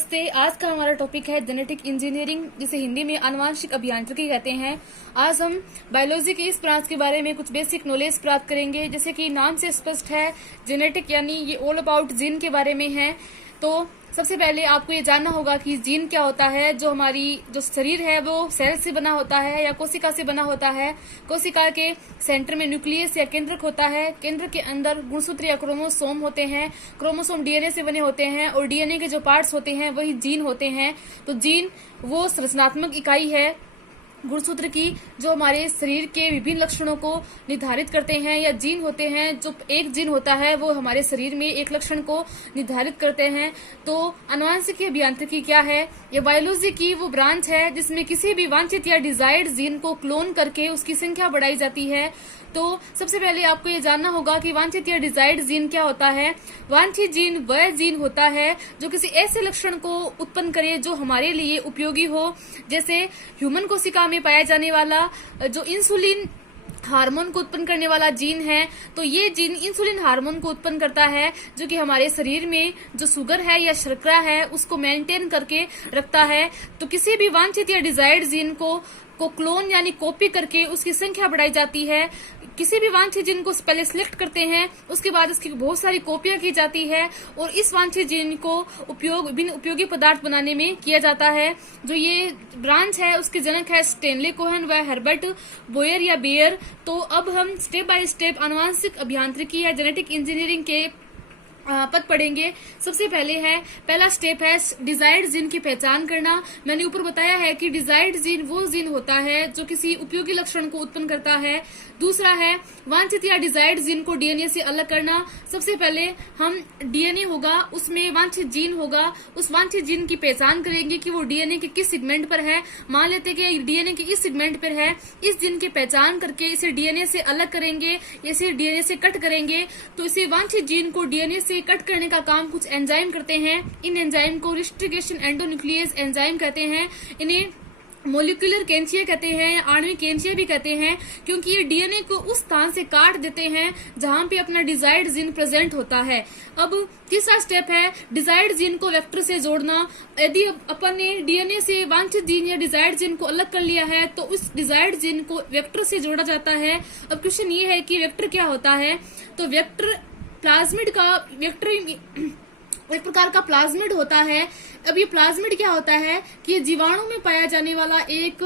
नमस्ते। आज का हमारा टॉपिक है जेनेटिक इंजीनियरिंग, जिसे हिंदी में आनुवांशिक अभियांत्रिकी कहते हैं। आज हम बायोलॉजी के इस ब्रांच के बारे में कुछ बेसिक नॉलेज प्राप्त करेंगे। जैसे कि नाम से स्पष्ट है, जेनेटिक यानी ये ऑल अबाउट जीन के बारे में है। तो सबसे पहले आपको ये जानना होगा कि जीन क्या होता है। जो शरीर है वो सेल से बना होता है या कोशिका से बना होता है। कोशिका के सेंटर में न्यूक्लियस या केंद्रक होता है। केंद्र के अंदर गुणसूत्र या क्रोमोसोम होते हैं। क्रोमोसोम डीएनए से बने होते हैं और डीएनए के जो पार्ट्स होते हैं वही जीन होते हैं। तो जीन वो संरचनात्मक इकाई है गुणसूत्र की, जो हमारे शरीर के विभिन्न लक्षणों को निर्धारित करते हैं। या जीन होते हैं, जो एक जीन होता है वो हमारे शरीर में एक लक्षण को निर्धारित करते हैं। तो आनुवांशिक अभियांत्रिकी क्या है? ये बायोलॉजी की वो ब्रांच है जिसमें किसी भी वांछित या डिजायर्ड जीन को क्लोन करके उसकी संख्या बढ़ाई जाती है। तो सबसे पहले आपको ये जानना होगा कि वांछित या डिजायर्ड जीन क्या होता है। वांछित जीन वह जीन होता है जो किसी ऐसे लक्षण को उत्पन्न करे जो हमारे लिए उपयोगी हो। जैसे ह्यूमन कोशिका में पाया जाने वाला जो इंसुलिन हार्मोन को उत्पन्न करने वाला जीन है, तो ये जीन इंसुलिन हार्मोन को उत्पन्न करता है, जो कि हमारे शरीर में जो शुगर है या शर्करा है उसको मेंटेन करके रखता है। तो किसी भी वांछित या डिजायर्ड जीन को क्लोन यानी कॉपी करके उसकी संख्या बढ़ाई जाती है। किसी भी वांछित जीन को पहले सिलेक्ट करते हैं, उसके बाद इसकी बहुत सारी कॉपियां की जाती है और इस वांछित जीन को विभिन्न उपयोगी पदार्थ बनाने में किया जाता है। जो ये ब्रांच है उसके जनक है स्टेनले कोहन व हर्बर्ट बोयर या बेयर। तो अब हम स्टेप बाय स्टेप आनुवांशिक अभियांत्रिकी या जेनेटिक इंजीनियरिंग के पद पढ़ेंगे। सबसे पहला स्टेप है डिजायर्ड जीन की पहचान करना। मैंने ऊपर बताया है कि डिजायर्ड जीन वो जीन होता है जो किसी उपयोगी लक्षण को उत्पन्न करता है। दूसरा है वांछित या डिजायर्ड जीन को डीएनए से अलग करना। सबसे पहले हम डीएनए होगा, उसमें वांछित जीन होगा, उस वांछित जीन की पहचान करेंगे कि वो डीएनए के किस सेगमेंट पर है। मान लेते कि डीएनए के इस सेगमेंट पर है, इस जीन की पहचान करके इसे डीएनए से अलग करेंगे, इसे डीएनए से कट करेंगे। तो इसी वांछित जीन को डीएनए से कट करने का काम कुछ एंजाइम करते हैं। इन एंजाइम को रिस्ट्रिगेशन एंडोन्यूक्लियस एंजाइम कहते हैं। इन्हें मोलिकुलर कैंचिया कहते हैं या आणविक कैंचिया भी कहते हैं, क्योंकि ये डीएनए को उस स्थान से काट देते हैं जहां पे अपना डिजायर्ड जीन प्रेजेंट होता है। अब तीसरा स्टेप है डिजायर्ड जीन को वेक्टर से जोड़ना। यदि अपन ने डीएनए से वांछित जीन या डिजायर्ड जीन को अलग कर लिया है तो उस डिजायर्ड जीन को वेक्टर से जोड़ा जाता है। अब क्वेश्चन ये है कि वेक्टर क्या होता है? तो वेक्टर एक प्रकार का प्लाज्मिड होता है। अब ये प्लाज्मिड क्या होता है कि जीवाणु में पाया जाने वाला एक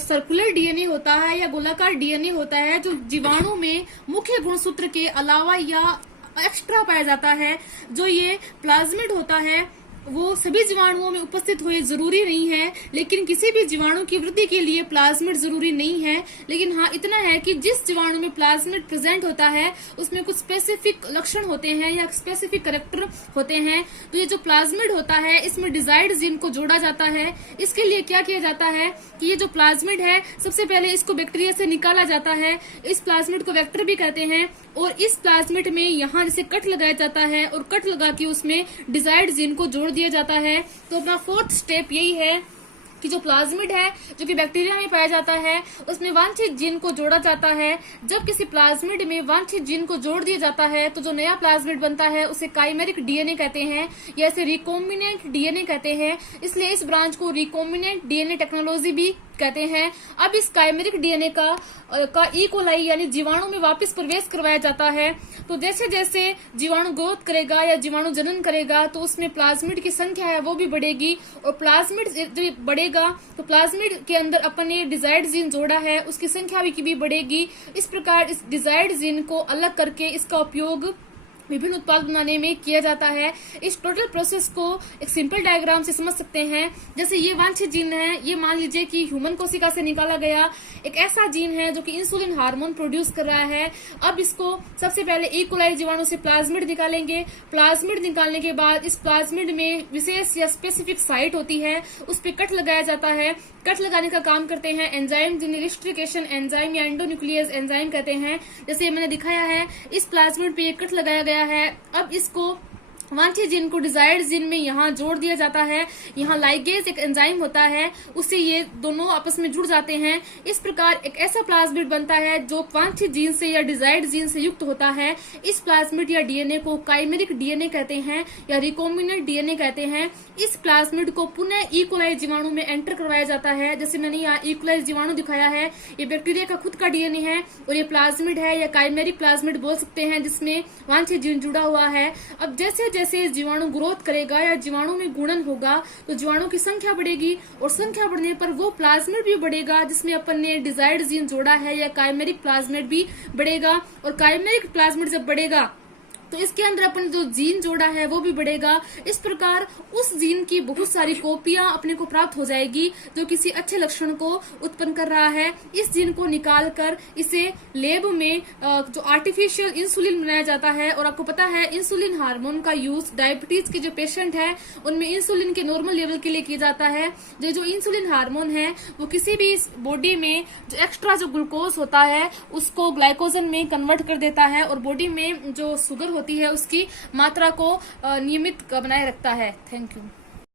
सर्कुलर डीएनए होता है या गोलाकार डीएनए होता है, जो जीवाणु में मुख्य गुणसूत्र के अलावा या एक्स्ट्रा पाया जाता है। जो ये प्लाज्मिड होता है वो सभी जीवाणुओं में उपस्थित हुए जरूरी नहीं है, लेकिन किसी भी जीवाणु की वृद्धि के लिए प्लाज्मिड जरूरी नहीं है। लेकिन हाँ, इतना है कि जिस जीवाणु में प्लाज्मिड प्रेजेंट होता है उसमें कुछ स्पेसिफिक लक्षण होते हैं या स्पेसिफिक कैरेक्टर होते हैं। तो ये जो प्लाज्मिड होता है इसमें डिजायर्ड जीन को जोड़ा जाता है। इसके लिए क्या किया जाता है कि ये जो प्लाज्मिड है सबसे पहले इसको बैक्टीरिया से निकाला जाता है। इस प्लाज्मिड को वेक्टर भी कहते हैं। और इस प्लाज्मिड में यहाँ जैसे कट लगाया जाता है और कट लगा के उसमें डिजायर्ड जीन को जोड़ दिया जाता है। तो अपना फोर्थ स्टेप यही है कि जो प्लाज्मिड है जो कि बैक्टीरिया में पाया जाता है उसमें वांछित जीन को जोड़ा जाता है। जब किसी प्लाज्मिड में वांछित जीन को जोड़ दिया जाता है तो जो नया प्लाज्मिड बनता है उसे काइमेरिक डीएनए कहते हैं या इसे रिकॉम्बिनेंट डीएनए कहते हैं। इसलिए इस ब्रांच को रिकॉम्बिनेंट डीएनए टेक्नोलॉजी भी कहते हैं। अब इस काइमेरिक डीएनए का ई कोलाई यानी जीवाणु में वापस प्रवेश करवाया जाता है। तो जैसे जैसे जीवाणु ग्रोथ करेगा या जीवाणु जनन करेगा तो उसमें प्लाज्मिड की संख्या है वो भी बढ़ेगी। और प्लाज्मिड जब बढ़ेगा तो प्लाज्मिड के अंदर अपन ने डिजायर्ड जीन जोड़ा है उसकी संख्या भी बढ़ेगी। इस प्रकार इस डिजायर्ड जीन को अलग करके इसका उपयोग विभिन्न उत्पाद बनाने में किया जाता है। इस टोटल प्रोसेस को एक सिंपल डायग्राम से समझ सकते हैं। जैसे ये वांछित जीन है, ये मान लीजिए कि ह्यूमन कोशिका से निकाला गया एक ऐसा जीन है जो कि इंसुलिन हार्मोन प्रोड्यूस कर रहा है। अब इसको सबसे पहले ई कोलाई जीवाणु से प्लाज्मिड निकालेंगे। प्लाज्मिड निकालने के बाद इस प्लाज्मिड में विशेष या स्पेसिफिक साइट होती है, उस पर कट लगाया जाता है। कट लगाने का काम करते हैं एंजाइम, जिन्हें रिस्ट्रिगेशन एंजाइम या एंडोन्यूक्लियस एंजाइम कहते हैं। जैसे मैंने दिखाया है, इस प्लाज्मिड पे कट लगाया गया है। अब इसको वांछित जीन को डिजायर्ड जीन में यहाँ जोड़ दिया जाता है। यहाँ लाइगेज एक एंजाइम होता है, उससे ये दोनों आपस में जुड़ जाते हैं। इस प्रकार एक ऐसा प्लाज्मिड बनता है जो वांछित जीन से या डिजायर्ड जीन से युक्त होता है। इस प्लाज्मिड या डीएनए को काइमेरिक डीएनए कहते हैं या रिकॉम्बिनेंट डीएनए कहते हैं। इस प्लाज्मिड को पुनः इकोलाई जीवाणु में एंटर करवाया जाता है। जैसे मैंने यहाँ इकोलाई जीवाणु दिखाया है, ये बैक्टीरिया का खुद का डीएनए है और ये प्लाज्मिड है या काइमेरिक प्लाज्मिड बोल सकते हैं, जिसमें वांछित जीन जुड़ा हुआ है। अब जैसे जैसे जीवाणु ग्रोथ करेगा या जीवाणु में गुणन होगा तो जीवाणु की संख्या बढ़ेगी और संख्या बढ़ने पर वो प्लाज्मिड भी बढ़ेगा जिसमें अपन ने डिजायर्ड जीन जोड़ा है या काइमेरिक प्लाज्मिड भी बढ़ेगा। और काइमेरिक प्लाज्मिड जब बढ़ेगा तो इसके अंदर अपन जो जीन जोड़ा है वो भी बढ़ेगा। इस प्रकार उस जीन की बहुत सारी कॉपियां अपने को प्राप्त हो जाएगी जो किसी अच्छे लक्षण को उत्पन्न कर रहा है। इस जीन को निकाल कर इसे लैब में जो आर्टिफिशियल इंसुलिन बनाया जाता है। और आपको पता है इंसुलिन हार्मोन का यूज डायबिटीज के जो पेशेंट है उनमें इंसुलिन के नॉर्मल लेवल के लिए किया जाता है। जो इंसुलिन हार्मोन है वो किसी भी बॉडी में जो एक्स्ट्रा जो ग्लूकोज होता है उसको ग्लाइकोजन में कन्वर्ट कर देता है और बॉडी में जो शुगर होती है उसकी मात्रा को नियमित बनाए रखता है। Thank you.